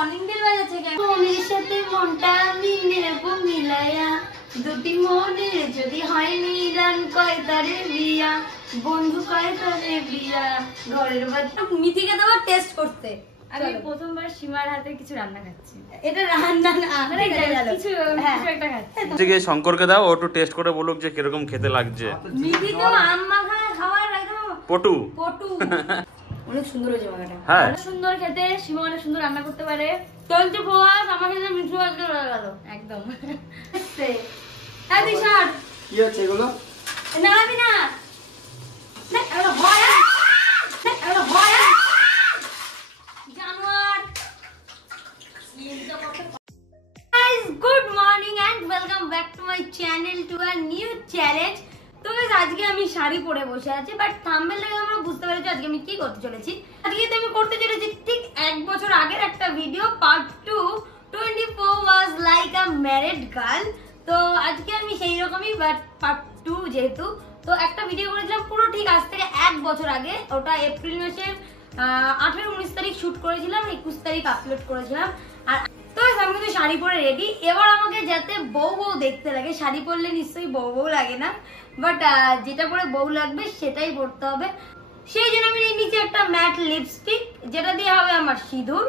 Calling bell বাজাচ্ছে কেন? মনের সাথে মনটা আমি নেব মিলায়া, দুটি মনে যদি হয় মিলন কয় তারে বিয়া, বন্ধু কয় তারে বিয়া, ঘরের বাচ্চা মিথিকে দেওয়া টেস্ট করতে। আমি প্রথমবার সীমার হাতে কিছু রান্না খাচ্ছি। এটা রান্না না, কিছু একটা খাচ্ছি। থেকে শঙ্করকে দাও, ও একটু টেস্ট করে বলুক যে কিরকম খেতে লাগছে। মিথি তো আম্মা খাওয়ার একদম পটু পটু। অনেক সুন্দর হয়েছে মাখাটা। হ্যাঁ অনেক সুন্দর খেতে, সীমা অনেক সুন্দর রান্না করতে পারে। চলছে প্রবাস, আমাকে যে মিঠু আজকে হয়ে গেল একদম। হ্যাঁ দিশার কি হচ্ছে এগুলো? নাড়াবি না, না এগুলো হয় না, না এগুলো হয় না জানোয়ার। Guys, good morning and welcome back to my channel to a new challenge. তো guys, আজকে আমি শাড়ি পরে বসে আছি, বাট থাম্বনেল থেকে আমরা বুঝতে পেরেছি আজকে আমি কি করতে চলেছি। আজকে তো আমি করতে চলেছি ঠিক 1 বছর আগের একটা video, part 2, 24 was like a married girl। তো আজকে আমি সেই রকমই, বাট পার্ট 2 যেহেতু, তো একটা ভিডিও করেছিলাম পুরো ঠিক আজ থেকে 1 বছর আগে। ওটা এপ্রিল মাসের 18-19 তারিখ শুট করেছিলাম, 21 তারিখ আপলোড করেছিলাম। আর তো আমি কিন্তু শাড়ি পরে রেডি। এবার আমাকে যাতে বউ বউ দেখতে লাগে, শাড়ি পরলে নিশ্চয়ই বউ বউ লাগে না, বাট যেটা পরে বউ লাগবে সেটাই পরতে হবে। সেই জন্য আমি নিচে একটা ম্যাট লিপস্টিক, যেটা দিয়ে হবে আমার সিঁদুর।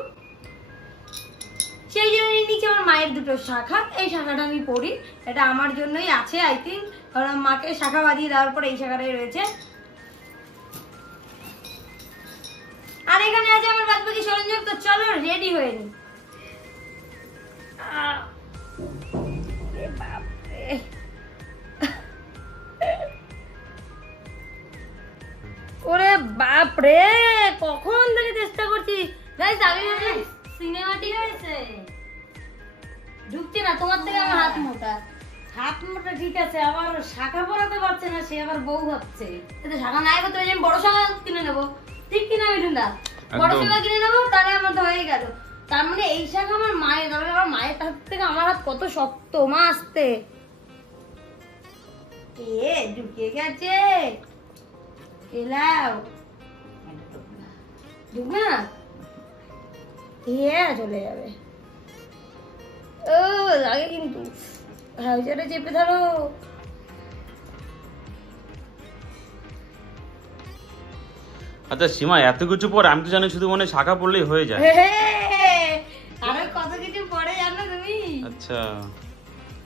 সেই জন্য নিচে আমার মায়ের দুটো শাখা, এই শাখাটা আমি পরি, এটা আমার জন্যই আছে আই থিঙ্ক, কারণ মাকে শাখা বাঁধিয়ে দেওয়ার পর এই শাখাটাই রয়েছে। আর এখানে আছে আমার বাদ বাকি সরঞ্জাম। তো চলো রেডি হয়ে নি। ওরে বাপ রে, কখন থেকে চেষ্টা করছি গাইস, আমি ভাবলাম সিনেমাটিক হয়েছে, ঢুকছে না। তোমার থেকে আমার হাত মোটা। হাত মোটা ঠিক আছে, আবার শাখা পরাতে পারছে না, সে আবার বউ ভাবছে। এতে শাখা নাই করতে আমি বড় শাখা কিনে নেবো, ঠিক কিনা মিঠুনদা? বড় শাখা কিনে নেবো, তাহলে আমার তো হয়ে গেল। তার মানে এই শাখা আমার মায়ের, তাহলে আমার মায়ের হাত থেকে আমার হাত কত শক্ত। মা আসতে এ ঢুকে গেছে, এলাও ঢুকবে না, চলে যাবে। ও লাগে কিন্তু, হ্যাঁ ওইটা চেপে ধরো। আচ্ছা সীমা, এত কিছু পর আমি তো জানি শুধু মনে হয় শাখা পড়লেই হয়ে যায়। আরো কত কিছু পরে জানো তুমি। আচ্ছা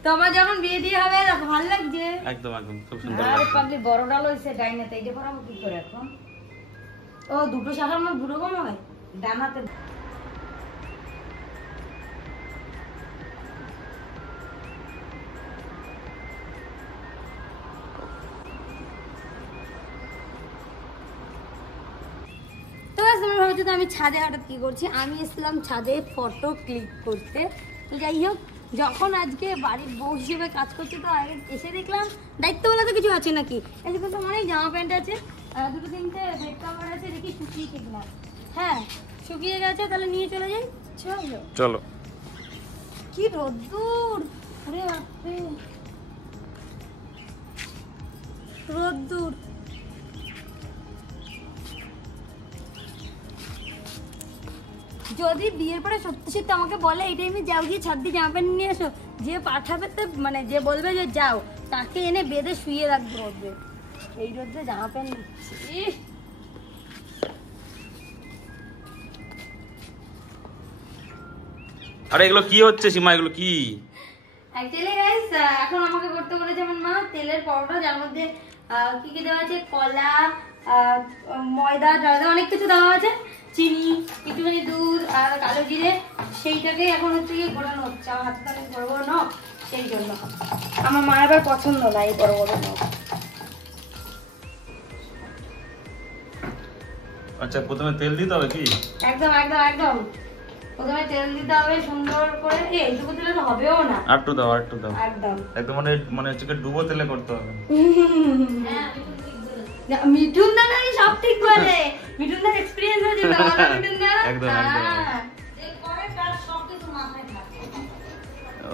তোমার যখন বিয়ে দিয়ে হবে দেখো ভালো লাগছে। একদম একদম খুব সুন্দর আরে লাগছে। পাগলি বড় ডাল হইছে ডাইনাতে, এইটা পরাবো কি করে এখন? ও দুটো শাখার মধ্যে দুটো কম হয় ডানাতে। তো তোমরা ভাবছো তো আমি ছাদে হঠাৎ কি করছি। আমি এসেছিলাম ছাদে ফটো ক্লিক করতে। তো যাই হোক, যখন আজকে বাড়ির বউ হিসেবে কাজ করছি, তো আগে এসে দেখলাম দায়িত্ব বলে তো কিছু আছে নাকি। এদিকে তো অনেক জামা প্যান্ট আছে, দুটো তিনটে বেড কভার আছে, দেখি শুকিয়ে কিনা। হ্যাঁ শুকিয়ে গেছে, তাহলে নিয়ে চলে যাই। চলো চলো। কি রোদ্দুর, ওরে বাপরে রোদ্দুর। যদি বিয়ের পরে সত্যি সত্যি আমাকে বলে এই টাইমে যাও গিয়ে ছাদ দিয়ে জামা প্যান্ট নিয়ে এসো, যে পাঠাবে তো মানে যে বলবে যে যাও, তাকে এনে বেঁধে শুয়ে রাখতে হবে। এই রোদ্রে জামা প্যান্ট নিচ্ছি। আরে এগুলো কি হচ্ছে সীমা, এগুলো কি? অ্যাকচুয়ালি গাইস, এখন আমাকে করতে বলেছে আমার মা তেলের পরোটা, যার মধ্যে কি কি দেওয়া আছে, কলা, ময়দা টয়দা অনেক কিছু দেওয়া আছে, চিনি, একটুখানি দুধ আর কালো জিরে। সেইটাকেই এখন হচ্ছে গিয়ে ঘোরানো হচ্ছে। আমার হাতে তাহলে বড় বড় নখ, সেই জন্য আমার মায়ের আবার পছন্দ না এই বড় বড় নখ। আচ্ছা প্রথমে তেল দিতে হবে কি? একদম একদম একদম, প্রথমে তেল দিতে হবে সুন্দর করে। এইটুকু তেলে তো হবেও না, আরেকটু দাও আরেকটু দাও, একদম একদম মানে হচ্ছে ডুবো তেলে করতে হবে। মিঠুন দা নাকি সব ঠিক বলে, মিঠুন দার এক্সপেরিয়েন্স আছে তো, মিঠুন দা একদম একদম। যে করে তার সব কিছু মাথায় থাকে।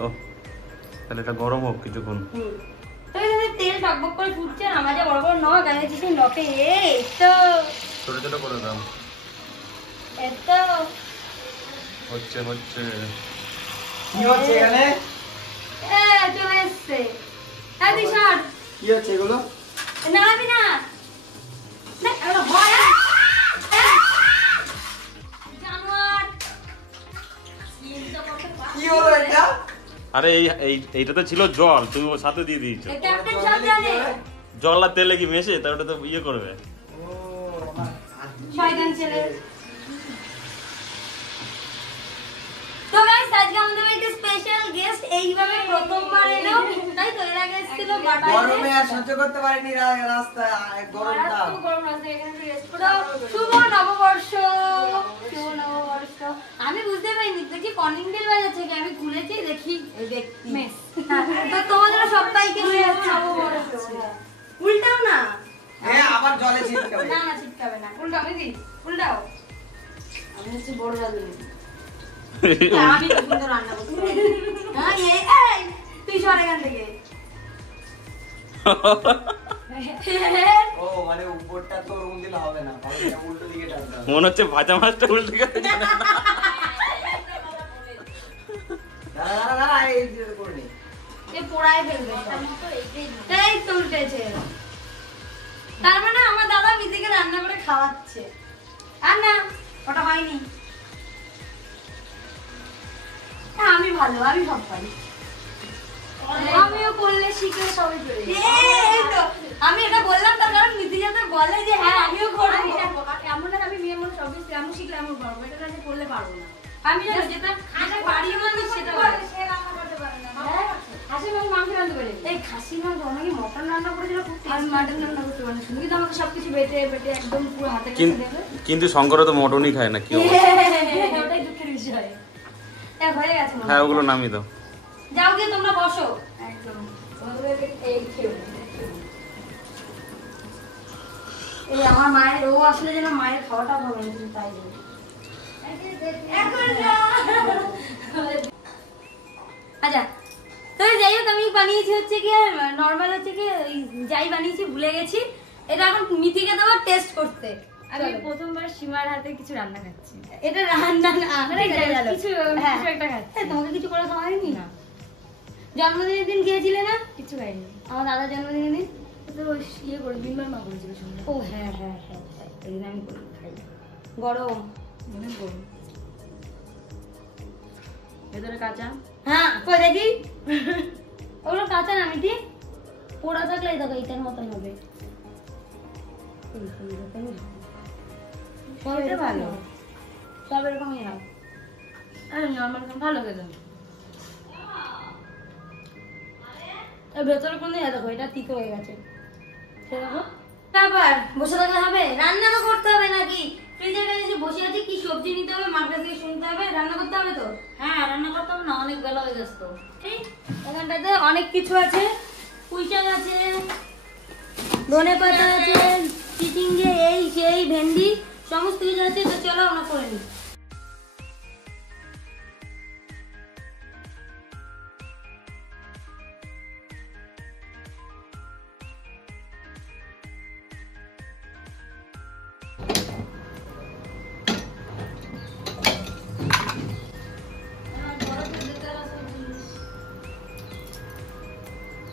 ও তাহলে এটা গরম হোক কিছুক্ষণ। তো তেল টকবক করে ফুটছে, আমার যে বড় বড় নখ আছে সেই নখে এই তো ছোট ছোট করে দাও। এত হচ্ছে হচ্ছে কি হচ্ছে এখানে? চলে এসছে। হ্যাঁ দিশার কি হচ্ছে এগুলো? নাড়াবি না হয় জানোয়ার। কি হলো এটা? আরে এইটা তো ছিল জল, তুমি ওর সাথে দিয়ে দিয়েছো। ক্যাপ্টেন সব জানে। জল আর তেলে কি মেশে তা ওটা তো ইয়ে করবে। ও আমার শয়তান ছেলে। তো গাইস আজকে আমাদের বাড়িতে স্পেশাল গেস্ট এইভাবে প্রথমবার এলো, তাই তো? এর আগে এসেছিল বাটাইতে। গরমে আর সহ্য করতে পারিনি রাস্তায় গরমটা। শুভ নববর্ষ, শুভ নববর্ষ। আমি বুঝতে পারিনি, দেখি কলিং বেল বাজাচ্ছে কি, আমি খুলেছি দেখি এই ব্যক্তি মেস। তো তোমাদের সবাইকে নববর্ষ। উল্টাও না। হ্যাঁ আবার জলে ছিটকাবে। না না ছিটকাবে না, উল্টাও আমি দি, উল্টাও। আমি হচ্ছে বড় রাঁধুনি। আমি কি সুন্দর রান্না করতে পারি। হ্যাঁ এই তুই সর এখান থেকে। ও মানে উপরটা তো রুম দিলে হবে না, তাহলে উল্টো দিকে টানতে হবে। মনে হচ্ছে ভাজা মাছটা উল্টে গেছে। দাঁড়া এই যে করে নি। এ পোড়ায় ফেলবে। এই তো উল্টেছে। তার মানে আমার দাদা মিতিকে রান্না করে খাওয়াচ্ছে। আর না ওটা হয়নি। আমি ভালো, আমি সব পারি। আমিও করলে শিখে সবই পারি। এই তো আমি এটা বললাম তার কারণ মিতি যাতে বলে যে হ্যাঁ আমিও করব। এমন না আমি মেয়ে মানুষ সবই আমি শিখলে আমি পারবো, এটা কাছে করলে পারবো না। আমি জানি যেটা পারি মানে সেটা পারি। সে রান্না করতে পারে না। খাসি মাংস রান্না পারি। এই খাসি মাংস অনেকে মটন রান্না করেছিল খুব আমি মাটন রান্না করতে পারি না, শুধু কিন্তু আমাকে সবকিছু বেটে বেটে একদম পুরো হাতে কাছে দেবে। কিন্তু শঙ্কর তো মটনই খায় না, কি অবস্থা? ওটাই দুঃখের বিষয়। হয়ে গেছে মনে হয়। হ্যাঁ ওগুলো নামিয়ে দাও। যাও গিয়ে তোমরা বসো। একদম তোমাদের এই খেয়ে এই আমার মায়ের ও আসলে যেন মায়ের খাওয়াটা ভালো না, তাই জন্য। এখন না। আচ্ছা তো যাই হোক আমি বানিয়েছি হচ্ছে কি নর্মাল হচ্ছে কি যাই বানিয়েছি ভুলে গেছি, এটা এখন মিতিকে দেওয়া টেস্ট করতে। আমি প্রথমবার সীমার হাতে কিছু রান্না খাচ্ছি। এটা রান্না না কিছু হ্যাঁ। কিছু একটা খাচ্ছি। তোমাকে কিছু করে খাওয়াইনি না? জন্মদিনের দিন গিয়েছিলে না? কিছু খাইনি। আমার দাদার জন্মদিনের দিন। তো ইয়ে করে বিনবার মা করেছিল শুনলাম। ও হ্যাঁ হ্যাঁ হ্যাঁ এই দিন আমি খাই গরম। মনে করুন ভেতরে কাঁচা। হ্যাঁ কই দেখি ওগুলো কাঁচা না মিটি, পোড়া থাকলে এই দেখো এইটার মতন হবে। সব এটা এরকম ভালো। হয়। সব এরকমই হয়। আর নর্মাল ভালো খেলাম। এর ভেতরে কোনো দেখো এটা তিতো হয়ে গেছে। দেখো আবার বসে থাকলে হবে? রান্না তো করতে হবে নাকি? ফ্রিজের কাছে এসে বসে আছি, কি সবজি নিতে হবে মার কাছ থেকে শুনতে হবে, রান্না করতে হবে তো? হ্যাঁ রান্না করতাম না, অনেক বেলা হয়ে গেছে তো। এখানটাতে অনেক কিছু আছে, পুঁই শাক আছে, ধনে পাতা আছে, চিচিঙ্গে, এই সেই ভেন্ডি সমস্ত কিছু আছে। তো চলো আমরা করে নিই।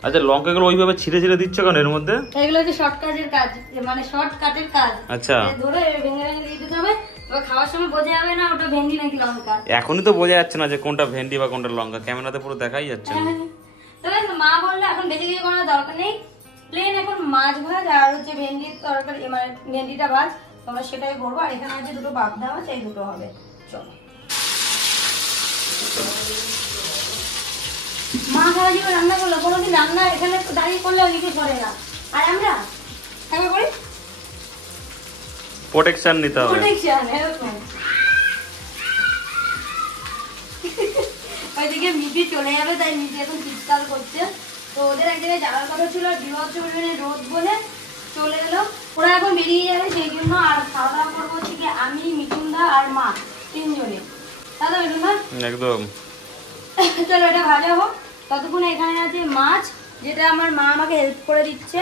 আচ্ছা লঙ্কাগুলো ওইভাবে ছিঁড়ে ছিঁড়ে দিচ্ছ কেন এর মধ্যে? এগুলো হচ্ছে শর্ট কাজের কাজ, মানে শর্ট কাটের কাজ। আচ্ছা ধরে ভেঙে ভেঙে দিয়ে দিতে হবে, তবে খাওয়ার সময় বোঝা যাবে না ওটা ভেন্ডি নাকি লঙ্কা। এখনই তো বোঝা যাচ্ছে না যে কোনটা ভেন্ডি বা কোনটা লঙ্কা, ক্যামেরাতে পুরো দেখাই যাচ্ছে না। তবে মা বললে এখন বেঁচে কিছু করার দরকার নেই, প্লেন এখন মাছ ভাজ আর হচ্ছে ভেন্ডির তরকারি, মানে ভেন্ডিটা ভাজ তোমরা সেটাই করবো। আর এখানে আছে দুটো বাপ দেওয়া, সেই দুটো হবে। চলো মা সারা জীবন রান্না করলো, কোনোদিন রান্না এখানে দাঁড়িয়ে করলে অনেকে করে না, আর আমরা একবার করি প্রোটেকশন নিতে হবে। প্রোটেকশন এরকম। ওইদিকে মিটি চলে যাবে, তাই মিটি এখন চিৎকার করছে। তো ওদের এক জায়গায় যাওয়ার কথা ছিল, আর বিভৎস পরিমাণে রোদ বলে চলে এলো। ওরা এখন বেরিয়ে যাবে সেই জন্য। আর খাওয়া দাওয়া করবো হচ্ছে কি আমি, মিঠুনদা আর মা, তিনজনে। দাদা মিঠুনদা একদম। চলো এটা ভাজা হোক, ততক্ষণ এখানে আছে মাছ, যেটা আমার মা আমাকে হেল্প করে দিচ্ছে।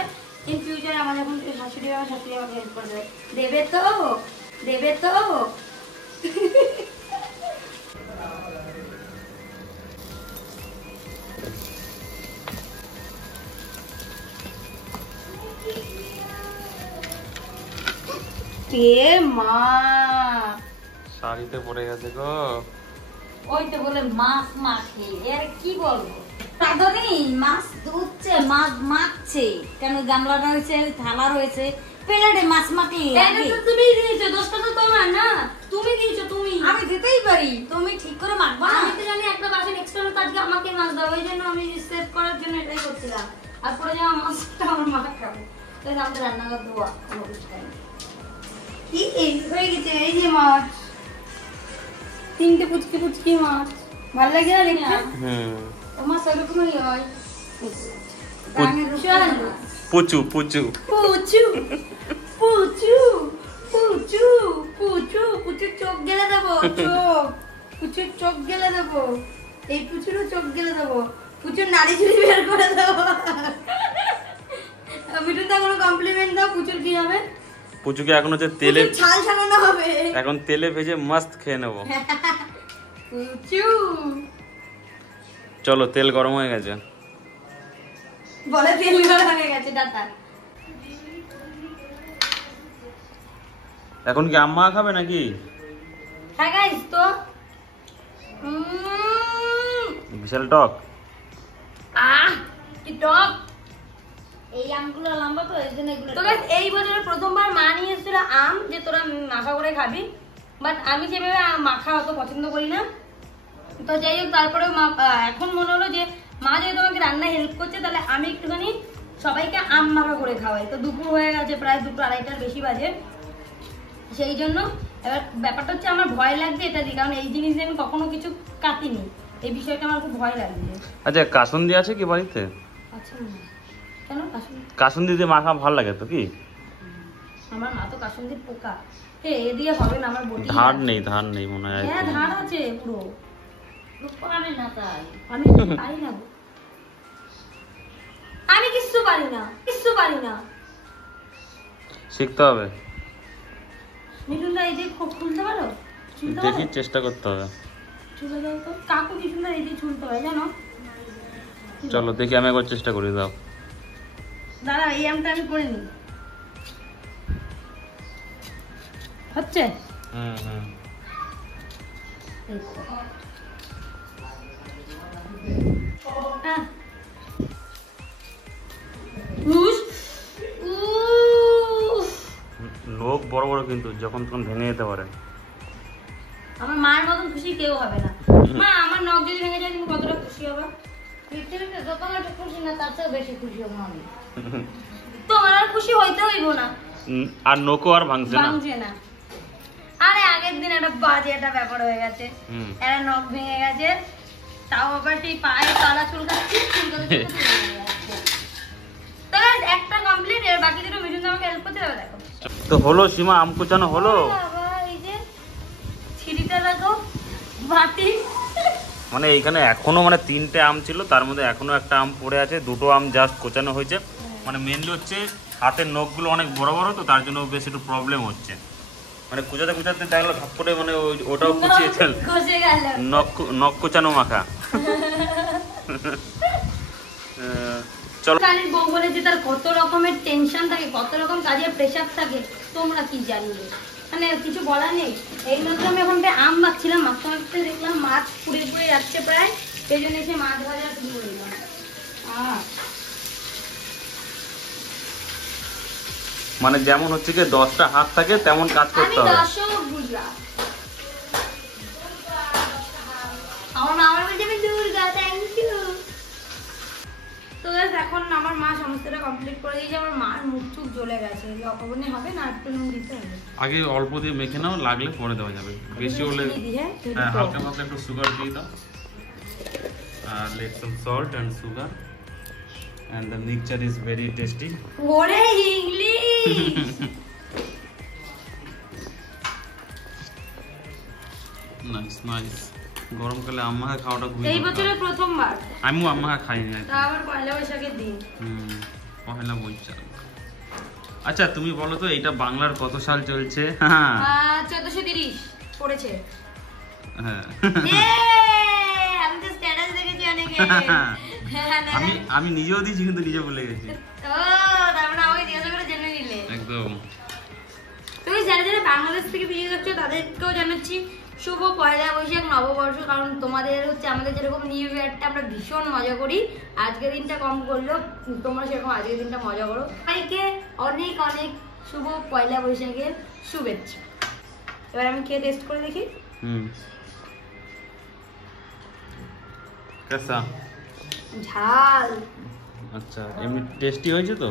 ইন ফিউচারে আমার যখন শাশুড়ি আমার শাশুড়ি আমাকে হেল্প করে দেবে। দেবে তো দেবে তো এ মা, শাড়িতে পড়ে গেছে গো। ওই তো বলে মাছ মাখে, এর কি বলবো? রাধুনি মাছ ধুচ্ছে, মাছ মাখছে, কেন গামলা রয়েছে, থালা রয়েছে, প্লেটে মাছ মাখলে লাগে। তুমি দিয়েছো, দোষটা তো তোমার না, তুমি দিয়েছো। তুমি, আমি দিতেই পারি, তুমি ঠিক করে মাখবা না। আমি তো জানি একটা বাসন এক্সট্রা আজকে আমাকে মাছ দাও, ওই জন্য আমি সেভ করার জন্য এটাই করছিলাম। আর পরে যে আমার মাছটা আমার মা খাবে, তাই আমাদের রান্নাঘর ধোয়া কোনো কিছু নেই। কি হয়ে গেছে? এই যে মাছ, 3টে পুচকি পুচকি মাছ, ভালো লাগে না দেখতে? ও মাছ ওরকমই হয়। পুচু পুচু পুচু পুচু পুচু পুচু পুচুর চোখ গেলে দেবো, চোখ, পুচুর চোখ গেলে দেবো, এই পুচুরও চোখ গেলে দেবো, পুচুর নাড়ি চুড়ি বের করে দেবো। মিঠুন দা কোনো কমপ্লিমেন্ট দাও, পুচুর কি হবে? পুচুকে এখন হচ্ছে তেলে ছাল ছাড়ানো হবে, এখন তেলে ভেজে মস্ত খেয়ে নেবো। পুচু চলো, তেল গরম হয়ে গেছে। বলে তেল গরম হয়ে গেছে, টাটা। এখন কি আম্মা খাবে নাকি? হ্যাঁ গাইস, তো বিশাল টক। কি টক। এই আমগুলো লম্বা তো, এই জন্য এগুলো। তো গাইস, এই বছরে প্রথমবার মা নিয়ে এসেছিল আম, যে তোরা মাখা করে খাবি, বাট আমি যেভাবে মাখা অত পছন্দ করি না। তো যাই হোক, তারপরে এখন মনে হলো যে মা যেহেতু আমাকে রান্নায় হেল্প করছে, তাহলে আমি একটুখানি সবাইকে আম মাখা করে খাওয়াই। তো দুপুর হয়ে গেছে, প্রায় 2-2:30টার বেশি বাজে। সেই জন্য এবার ব্যাপারটা হচ্ছে আমার ভয় লাগছে এটা দিয়ে, কারণ এই জিনিস দিয়ে আমি কখনো কিছু কাটিনি, এই বিষয়টা আমার খুব ভয় লাগছে। আচ্ছা, কাসুন্দি আছে কি বাড়িতে? আচ্ছা, কেন কাসুন্দি? কাসুন্দি দিয়ে মাখা ভালো লাগে তো কি? আমার মা তো কাসুন্দির পোকা, এ দিয়ে হবে না, আমার বটি ধার নেই মনে হয়। হ্যাঁ, ধার আছে পুরো, পারে না তাই। আমি পারি না, আমি কিচ্ছু পারি না। শিখতে হবে। মিঠুন দা, এই দিয়ে খুলতে পারো? দেখি, চেষ্টা করতে হবে। চলে যাও তো কাকু, কি সুন্দর এই দিয়ে ছুলতে হয় জানো। চলো দেখি, আমি একবার চেষ্টা করি। দাও, দাঁড়া, এই আমটা আমি করে নিই। হচ্ছে? এই তো। লোক বড় বড়, কিন্তু যখন তখন ভেঙে যেতে পারে। আমার মায়ের মতন খুশি কেউ হবে না। মা, আমার নখ যদি ভেঙে যায়, তুমি কতটা খুশি হবে? পৃথিবীতে যতটা খুশি না, তার চেয়ে বেশি খুশি হবো আমি। তোমার আর খুশি হইতে হইব না, আর নৌকো আর ভাঙছে না। আরে আগের দিন একটা বাজে একটা ব্যাপার হয়ে গেছে, একটা নখ ভেঙে গেছে, তাও আবার সেই পায়ে তলা চুলকাচ্ছি, একটা কমপ্লিট, এর বাকি দুটো মিঠুন আমাকে হেল্প করতে হবে। দেখো তো হলো সীমা, আম কুচানো হলো। এই যে ছিড়িটা দেখো, বাটি। মানে এইখানে এখনো 3টে আম ছিল, তার মধ্যে এখনো একটা আম পড়ে আছে, 2টো আম জাস্ট কোচানো হয়েছে। মানে মেনলি হচ্ছে হাতের নখগুলো অনেক বড় বড়, তো তার জন্য বেশ একটু প্রবলেম হচ্ছে। মানে কুচাতে দেখলো ধাপ করে, মানে ওটাও কুচিয়েছে। নখ কুচানো মাখা। চলো, কালির বউ বলে যে তার কত রকমের টেনশন থাকে, কত রকম কাজের প্রেশার থাকে, তোমরা কি জানবে, মানে কিছু বলার নেই। এই মাত্র আমি এখন আম মাখছিলাম, মাখতে দেখলাম মাছ পুড়ে যাচ্ছে প্রায়, সেই জন্য এসে মাছ ভাজা শুরু করে দিলাম। মানে যেমন হচ্ছে কি 10টা হাত থাকে, তেমন কাজ করতে হবে। বুঝলাম, আমার মামার বলছে আমি দুর্গা, থ্যাংক ইউ। তো এখন আমার মা সমস্তটা কমপ্লিট করে দিয়েছে, আমার মার মুখ চুখ জ্বলে গেছে, অপবনে হবে না, একটু নুন দিতে হবে। আগে অল্প দিয়ে মেখে নাও, লাগলে পরে দেওয়া যাবে, বেশি হলে হ্যাঁ হালকা হালকা একটু সুগার দিয়ে দাও, আর let some salt and sugar, and the mixture is very tasty. ওরে ইংলিশ। নাইস। গরমকালে আম্মা খাওয়াটা খুবই এই বছরের প্রথমবার আমিও আম্মা খাইনি, আবার পয়লা বৈশাখের দিন। পয়লা বৈশাখ। আচ্ছা, তুমি বলো তো, এইটা বাংলার কত সাল চলছে? 1430 পড়েছে। হ্যাঁ, আমি তো স্ট্যাটাস দেখেছি অনেকে। আমি নিজেও দিয়েছি, কিন্তু নিজে ভুলে গেছি। ও, তারপরে আমাকে জিজ্ঞাসা করে জেনে নিলে। একদম। তুমি স্ট্যাটাস বাংলাদেশ থেকে ভিডিও দেখছো তাদেরকেও জানাচ্ছি শুভ পয়লা বৈশাখ নববর্ষ। কারণ তোমাদের হচ্ছে আমাদের যেরকম নিউ ইয়ারটা আমরা ভীষণ মজা করি, আজকের দিনটা কম করলেও তোমরা সেরকম আজকের দিনটা মজা করো। সবাইকে অনেক অনেক শুভ পয়লা বৈশাখের শুভেচ্ছা। এবার আমি খেয়ে টেস্ট করে দেখি। কেসা? ঝাল। আচ্ছা, এমনি টেস্টি হয়েছে তো?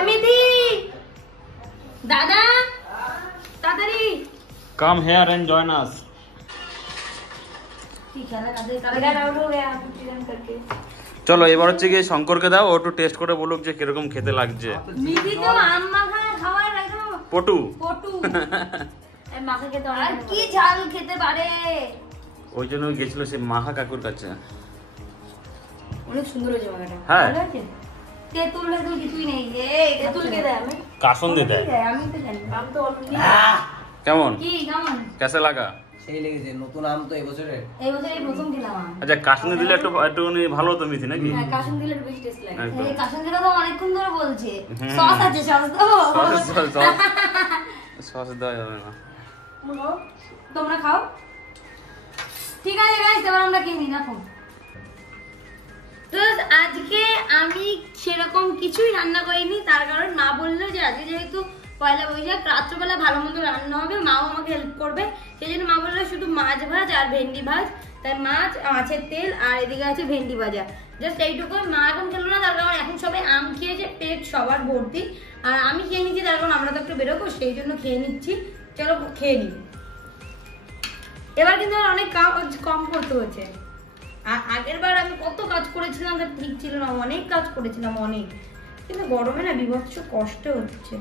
অমিতি দাদা তাড়াতাড়ি come here and join us. চলো এবার হচ্ছে গিয়ে শঙ্করকে দাও, ও একটু টেস্ট করে বলুক যে কিরকম খেতে লাগছে। মিঠি তো আম মাখা খাওয়ার একদম পটু পটু এই মাখা খেতে আর কি ঝাল খেতে পারে। ওই জন্য গেছিল সে মাখা কাকুর কাছে। অনেক সুন্দর হয়েছে মাখাটা। হ্যাঁ। ভালো হয়েছে। তেঁতুল তেঁতুল কিছুই নেই। এই তেঁতুল কে দেয়? আমি কাসন দিয়ে দেয়। আমি তো জানি। আম তো অলরেডি কেমন? কি কেমন? কেসে লাগা? সেই লেগেছে, নতুন আম তো এবছরের। এই বছর এই প্রথম খেলাম আম। আচ্ছা, কাসন দিলে একটু ভালো হতো মিথি নাকি? হ্যাঁ, কাসুন দিলে একটু বেশি টেস্ট লাগে। একদম। এই কাসুন দিলে তো অনেকক্ষণ ধরে বলছে। সস আছে, সস দাও। সস দেওয়া যাবে না। তোমরা খাও। ঠিক আছে গাইস, এবার আমরা খেয়ে নিই। রাখো। তো আজকে আমি সেরকম কিছুই রান্না করিনি, তার কারণ মা বললো যে আজকে যেহেতু পয়লা বৈশাখ রাত্রবেলা ভালো মন্দ রান্না হবে, মাও আমাকে হেল্প করবে, সেই জন্য মা বললো শুধু মাছ ভাজ আর ভেন্ডি ভাজ। তাই মাছের তেল আর এদিকে আছে ভেন্ডি ভাজা, জাস্ট এইটুকু। মা এখন খেলো না, তার কারণ এখন সবাই আম খেয়েছে, পেট সবার ভর্তি। আর আমি খেয়ে নিচ্ছি, তার কারণ আমরা তো একটু বেরোবো, সেই জন্য খেয়ে নিচ্ছি। চলো খেয়ে নিই। এবার কিন্তু আমার অনেক কাজ কম করতে হয়েছে। আগের বার আমি কত কাজ করেছিলাম তা ঠিক ছিল না, অনেক কাজ করেছিলাম অনেক, কিন্তু গরমে না বিভৎস কষ্ট হচ্ছে।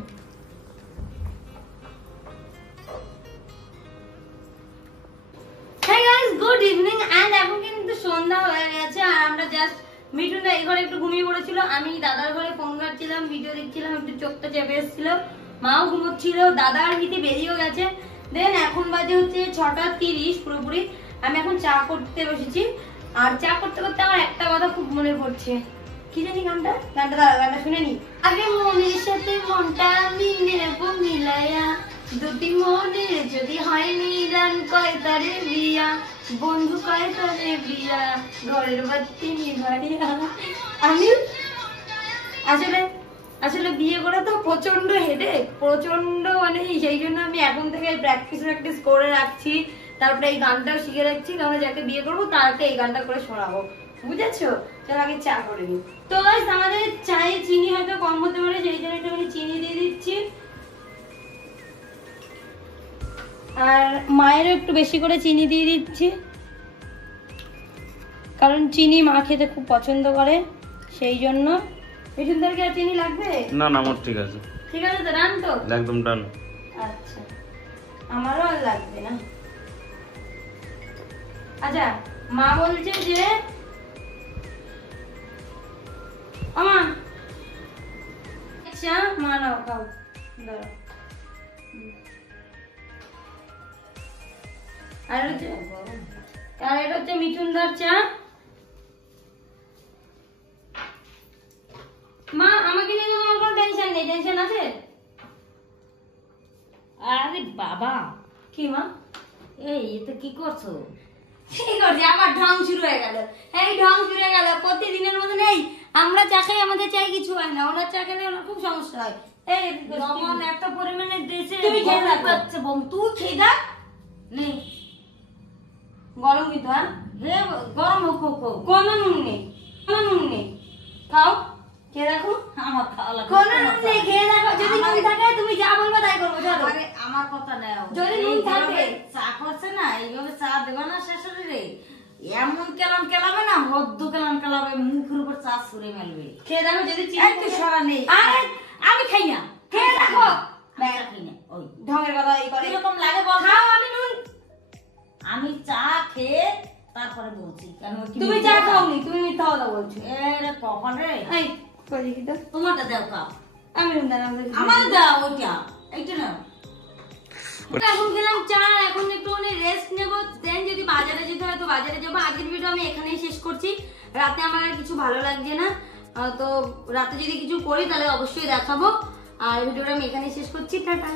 Hey guys, good evening and এখন কিন্তু সন্ধ্যা হয়ে গেছে আর আমরা জাস্ট মিঠুনদা এই ঘরে একটু ঘুমিয়ে পড়েছিল, আমি দাদার ঘরে ফোন ঘাটছিলাম, ভিডিও দেখছিলাম, একটু চোখটা চেপে এসেছিল, মাও ঘুমোচ্ছিল, দাদা আর হিতি বেরিয়েও গেছে। দেন এখন বাজে হচ্ছে 6:30 পুরোপুরি। আমি এখন চা করতে বসেছি আর চা করতে করতে আমার একটা কথা খুব মনে পড়ছে। কি জানি গানটা গানটা শুনে নি। আগে মনের সাথে মনটা মিলাইয়া, দুটি মনের যদি হয় মিলান, কয় তারে বিয়া বন্ধু, কয় তারে বিয়া ঘরের বাতি নিভাইয়া। আমি আসলে বিয়ে করে তো প্রচন্ড হেডেক, প্রচন্ড মানে সেই জন্য আমি এখন থেকে প্র্যাকটিস করে রাখছি। তারপরে এই গানটাও শিখে রাখছি, কারণ যাকে বিয়ে করবো তাকে এই গানটা করে শোনাবো, বুঝেছো? চল আগে চা করে নিই। তো গাইস, আমাদের চায়ে চিনি হয়তো কম হতে পারে, সেই জন্য একটু চিনি দিয়ে দিচ্ছি। আর মায়েরও একটু বেশি করে চিনি দিয়ে দিচ্ছি, কারণ চিনি মা খেতে খুব পছন্দ করে, সেই জন্য। মিঠুনদার কি আর চিনি লাগবে? না না, আমার ঠিক আছে। ঠিক আছে তো, ডান তো? একদম ডান। আচ্ছা, আমারও আর লাগবে না। আচ্ছা, মা বলছে যে আমা আচ্ছা মা নাও খাও, দাঁড়াও। আর এটা হচ্ছে মিঠুনদার চা। মা আমাকে নিয়ে তোমার কোনো টেনশন নেই? টেনশন আছে? আরে বাবা, কি মা? এই এটা কি করছো? কি করছি? আমার ঢং শুরু হয়ে গেল। এই ঢং শুরু হয়ে গেল প্রতিদিনের মতো। নেই আমরা চা খাই, আমাদের চাই কিছু হয় না, ওনার চা খেলে ওনার খুব সমস্যা হয়। এই রমন এত পরিমাণে দিয়েছে, তুমি খেয়ে গরম দেখো। পাচ্ছে বম। তুই খেয়ে দেখ। নেই গরম কিন্তু, হ্যাঁ হে গরম হোক হোক হোক। কোনো নুন নেই, কোনো নুন নেই। খাও, খেয়ে দেখো। আমার খাওয়া লাগবে। কোনো নুন নেই, খেয়ে দেখো। যদি নুন থাকে তুমি যা বলবে তাই করবো। চলো। আরে আমার কথা নাও। যদি নুন থাকে। চা করছে না, এইভাবে চা দেবে না শাশুড়ি রে। এমন কেলামে না, হদ্দু কেলামে মুখের উপর চা ছুঁড়ে মেলবে। খেয়ে দেখো যদি চিনি এই তো সরা নেই। আরে আমি খাই না। খেয়ে দেখো। আমি চা খাই না। ওই ঢঙের কথা এই করে। কিরকম লাগে বল? খাও, আমি নুন। আমি চা খেয়ে তারপরে বলছি। কেন তুমি চা খাওনি, তুমি মিথ্যা কথা বলছো। এরে কপাল রে। এই কই দেখি তো। তোমারটা দাও কাপ। আমি নুন দাও। আমার দাও ওইটা। এইটা নাও। এখন খেলাম চা, এখন একটু রেস্ট নেব। দেন যদি বাজারে যেতে হয় তো বাজারে যাবো। আজকের ভিডিও আমি এখানেই শেষ করছি। রাতে আমার আর কিছু ভালো লাগছে না, তো রাতে যদি কিছু করি তাহলে অবশ্যই দেখাবো। আর ভিডিওটা আমি এখানে শেষ করছি, টাটা।